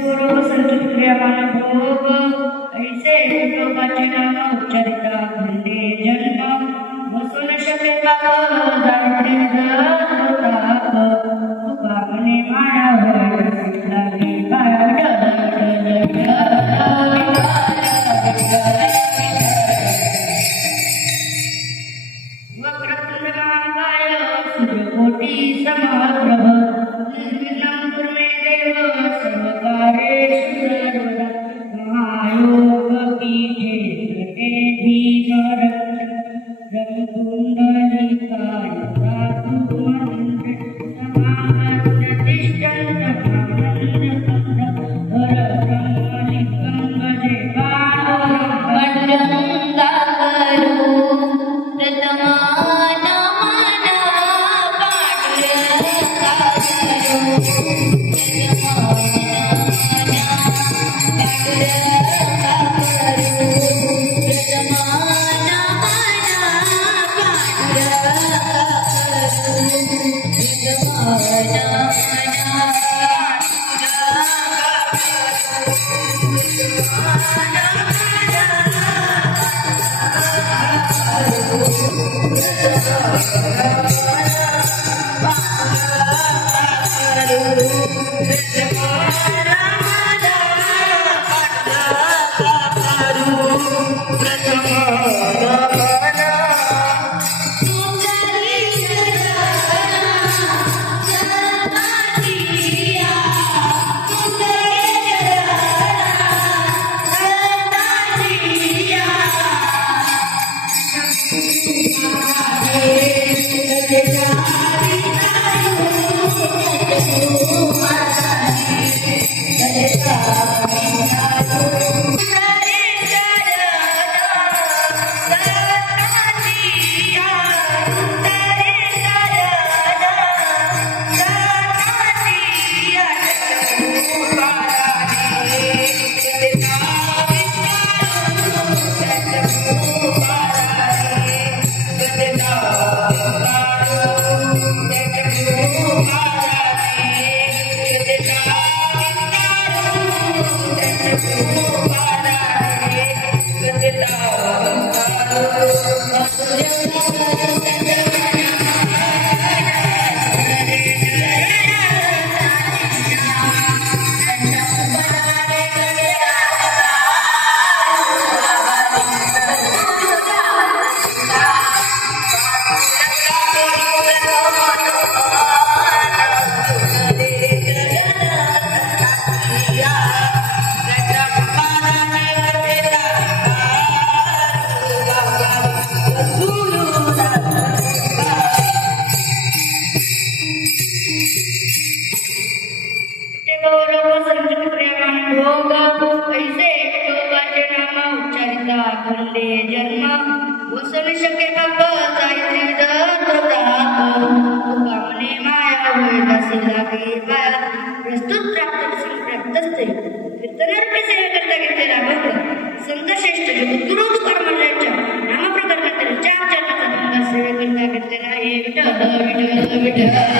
रोग संतुक्रिया भोग ऐसे रोगाचे नाव उच्चारिता म्हणजे जन्म बसू न शकले पाप जाणते ताप सम ते उच्चारिता खंडे जन्म। वसन शके पाप जायते दत्ताप तुका मने माया होय दासी लागे पाया प्रस्तुत प्राप्त संप्राप्तस्ते कीर्तनार्थ सेवा करता घेतलेला भक्त संत श्रेष्ठ जगद्गुरु तुकाराम मंडळाच्या नामप्रकरणातील चार चरणाचा गंगा सेवा करता घेतलेला आहे विठ्ठल विठ्ठल विठ्ठल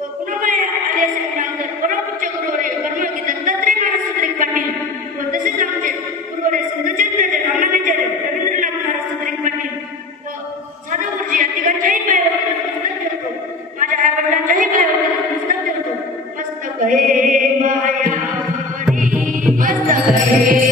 व कुणामुळे आले असे म्हणाल तर परमपूज्य गुरुवरे कर्मयोगी दत्तात्रय महाराज सुद्रिक पाटील व तसेच आमचे गुरुवरे संतचंद्राचे रामानाचार्य रवींद्रनाथ महाराज पाटील व जाधव गुरुजी या तिघांच्याही पायावर पुस्तक ठेवतो माझ्या आई वडिलांच्याही पायावर पुस्तक ठेवतो मस्तक हे मायावरी मस्तक हे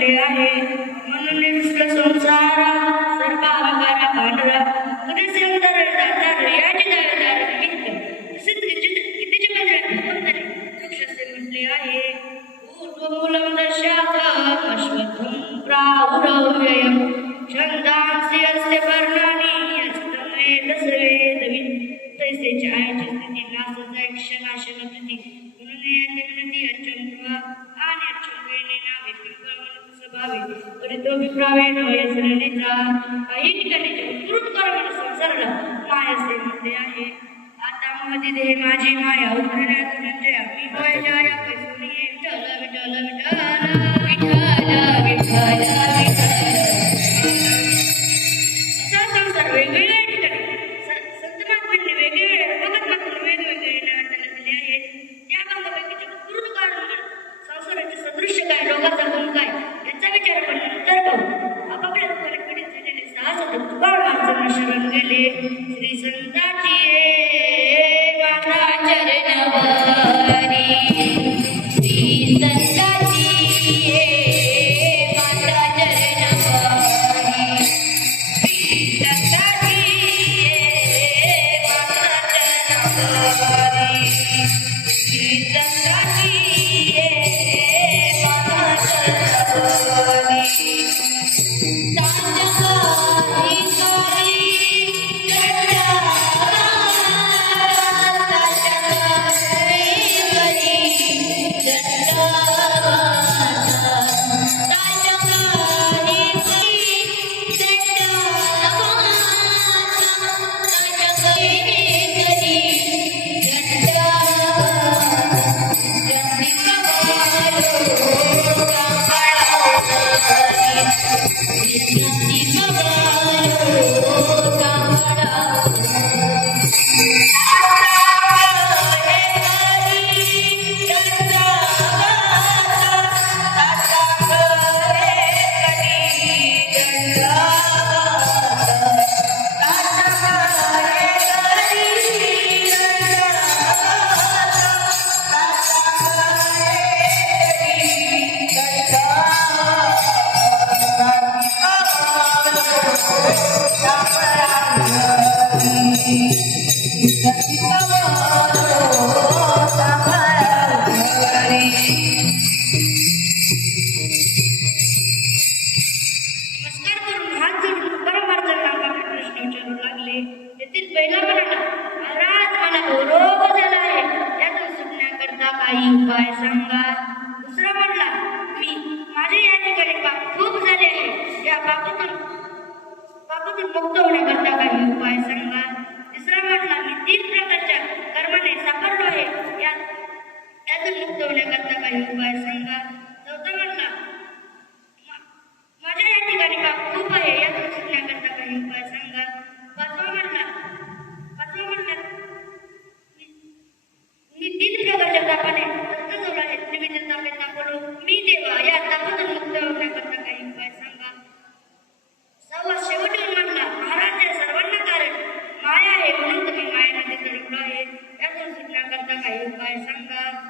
लिया है। उन्होंने उसका संसारा सर्वा हमारा पांडरा उनसे अंदर रहता रियाटी दावेदार निमित्त इसे त्रिजित किती जगह रहते चक्षुष से मिल लिया है। पूर्वमूलम दर्शात अश्वत्थम प्राहुरव्ययम। छंदांसि अस्य वर्णानि अस्तमेत सवेदवि तैसे चाहे जिसने नासज क्षणाशनति रविप्रावेण वयसरणीचा उत्कृत करून संसाराला माय असे म्हणते आहे. आता मध्ये दे माझी माया उतरण्यात म्हणजे मी माय जाया पैसून विठ्ठल विठ्ठल विठ्ठल ಶ್ರೀ ಸಂತಾಟಿ गुरु बदलाय त्यातून सुटण्याकरता काही उपाय सांगा। by Sangha